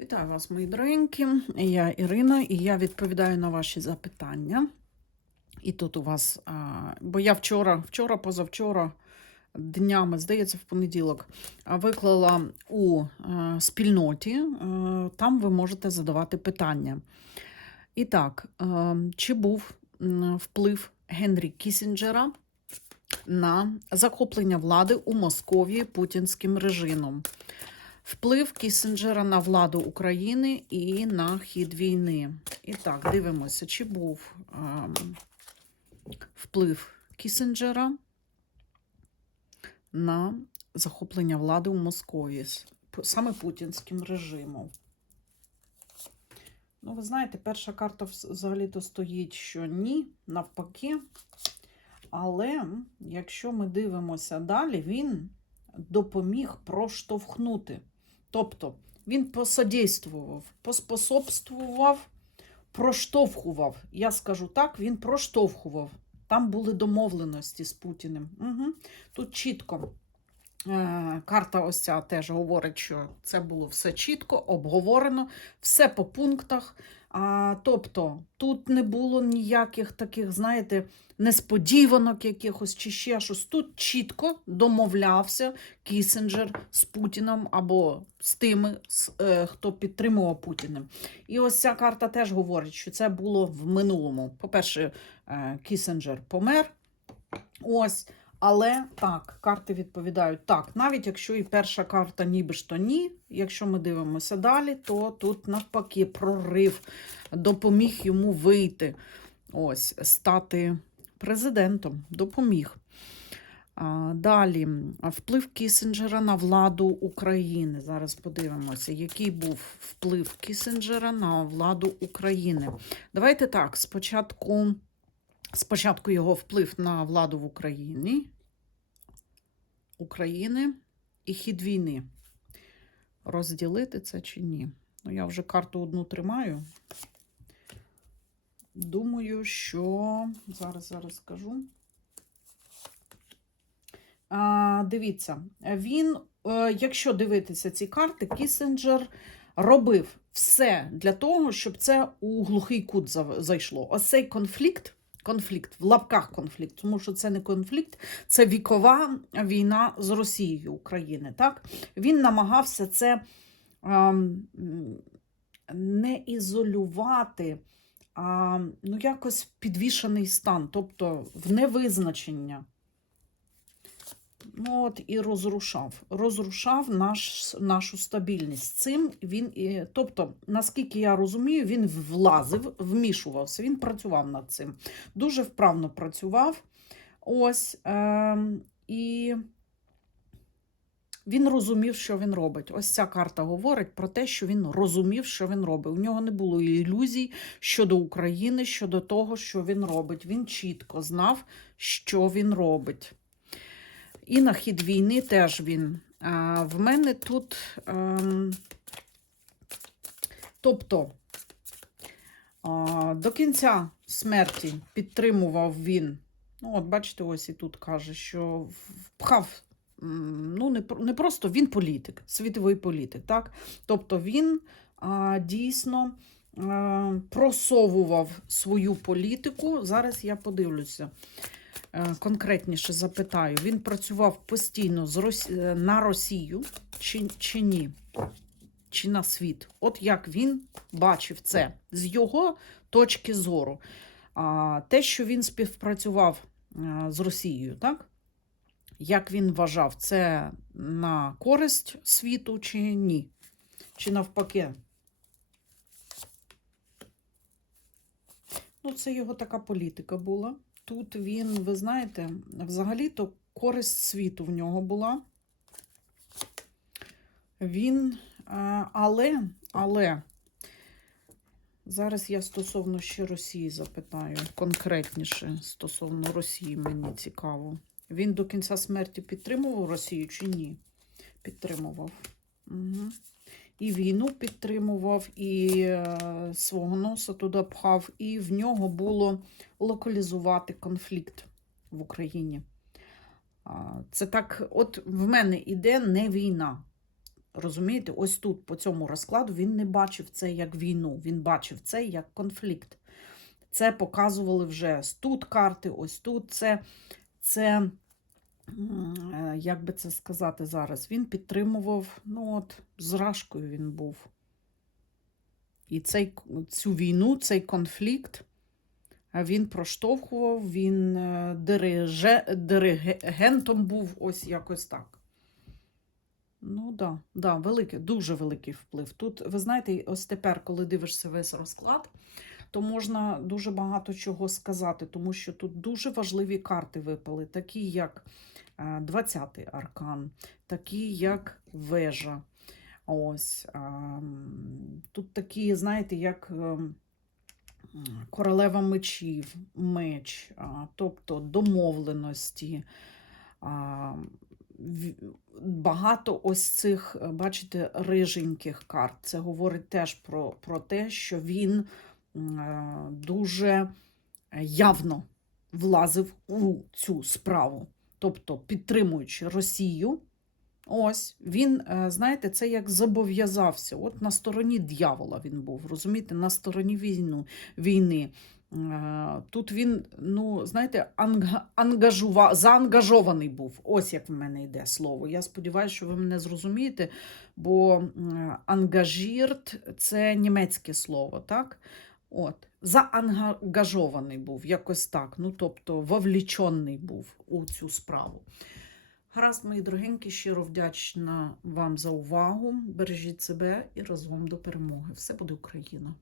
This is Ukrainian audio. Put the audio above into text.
Вітаю вас, мої дорогенькі. Я Ірина, і я відповідаю на ваші запитання. І тут у вас, бо я вчора, вчора, позавчора, днями, здається, в понеділок, виклала у спільноті, там ви можете задавати питання. І так, чи був вплив Генрі Кісінджера на захоплення влади у Московії путінським режимом? Вплив Кісінджера на владу України і на хід війни. І так, дивимося, чи був ем, вплив Кісінджера на захоплення влади у Московії, саме путінським режимом. Ну, ви знаєте, перша карта взагалі-то стоїть, що ні, навпаки. Але якщо ми дивимося далі, він допоміг проштовхнути. Тобто він посодействував, поспособствував, проштовхував. Я скажу так, він проштовхував. Там були домовленості з Путіним. Угу. Тут чітко е, карта ось ця теж говорить, що це було все чітко, обговорено, все по пунктах. А, тобто тут не було ніяких таких, знаєте, несподіванок якихось чи ще щось. Тут чітко домовлявся Кісінджер з Путіним або з тими, е, хто підтримував Путіним. І ось ця карта теж говорить, що це було в минулому. По-перше, е, Кісінджер помер. Ось. Але так, карти відповідають так. Навіть якщо і перша карта ніби ж то ні, якщо ми дивимося далі, то тут навпаки прорив допоміг йому вийти. Ось, стати президентом. Допоміг. Далі вплив Кісінджера на владу України. Зараз подивимося, який був вплив Кісінджера на владу України. Давайте так, спочатку, спочатку його вплив на владу в Україні, України і хід війни. Розділити це чи ні? Ну, я вже карту одну тримаю. Думаю, що зараз зараз скажу. А, дивіться, він, е, якщо дивитися ці карти, Кісінджер робив все для того, щоб це у глухий кут зайшло. Ось цей конфлікт, конфлікт, в лапках конфлікт, тому що це не конфлікт, це вікова війна з Росією України. Так? Він намагався це ем, не ізолювати, а ну, якось підвішений стан, тобто в невизначення. Ну, от і розрушав. Розрушав наш, нашу стабільність. Цим він, тобто, наскільки я розумію, він влазив, вмішувався, він працював над цим. Дуже вправно працював. Ось. ем, і він розумів, що він робить. Ось ця карта говорить про те, що він розумів, що він робить. У нього не було ілюзій щодо України, щодо того, що він робить. Він чітко знав, що він робить. І на хід війни теж він. А, в мене тут. ем, тобто, а, до кінця смерті підтримував він. Ну, от бачите, ось і тут каже, що впхав. Ну, не, не просто він політик, світовий політик. Так? Тобто він а, дійсно а, просовував свою політику. Зараз я подивлюся конкретніше запитаю. Він працював постійно з Рос... е, на Росію чи, чи ні? Чи на світ? От як він бачив це з його точки зору. А, те, що він співпрацював е, з Росією, так? Як він вважав, це на користь світу чи ні? Чи навпаки? Ну, це його така політика була. Тут він, ви знаєте, взагалі-то користь світу в нього була. Він, е, але, але, зараз я стосовно ще Росії запитаю, конкретніше стосовно Росії мені цікаво. Він до кінця смерті підтримував Росію чи ні? Підтримував. Угу. І війну підтримував, і е, свого носа туди пхав, і в нього було локалізувати конфлікт в Україні. Це так, от в мене іде не війна. Розумієте, ось тут по цьому розкладу він не бачив це як війну, він бачив це як конфлікт. Це показували вже тут карти, ось тут. Це, це як би це сказати зараз, він підтримував, ну от, з Рашкою він був. І цей, цю війну, цей конфлікт він проштовхував, він е, дириже, диригентом був ось якось так. Ну, да, да, великий, дуже великий вплив. Тут, ви знаєте, ось тепер, коли дивишся весь розклад, то можна дуже багато чого сказати, тому що тут дуже важливі карти випали, такі як 20-й аркан, такі як вежа. Ось. Тут такі, знаєте, як ем, королева мечів, меч, тобто домовленості. Багато ось цих, е, бачите, риженьких карт. Це говорить теж про, про те, що він е, дуже явно влазив у цю справу. Тобто, підтримуючи Росію, ось він, е, знаєте, це як зобов'язався. От на стороні дьявола він був, розумієте, на стороні війну, війни. Е, Тут він, ну, знаєте, ангажува, заангажований був. Ось як в мене йде слово. Я сподіваюся, що ви мене зрозумієте, бо ангажірт це німецьке слово, так? От. Заангажований був, якось так. Ну, тобто, вовлічений був у цю справу. Гаразд, мої дорогенькі, щиро вдячна вам за увагу. Бережіть себе і разом до перемоги. Все буде Україна!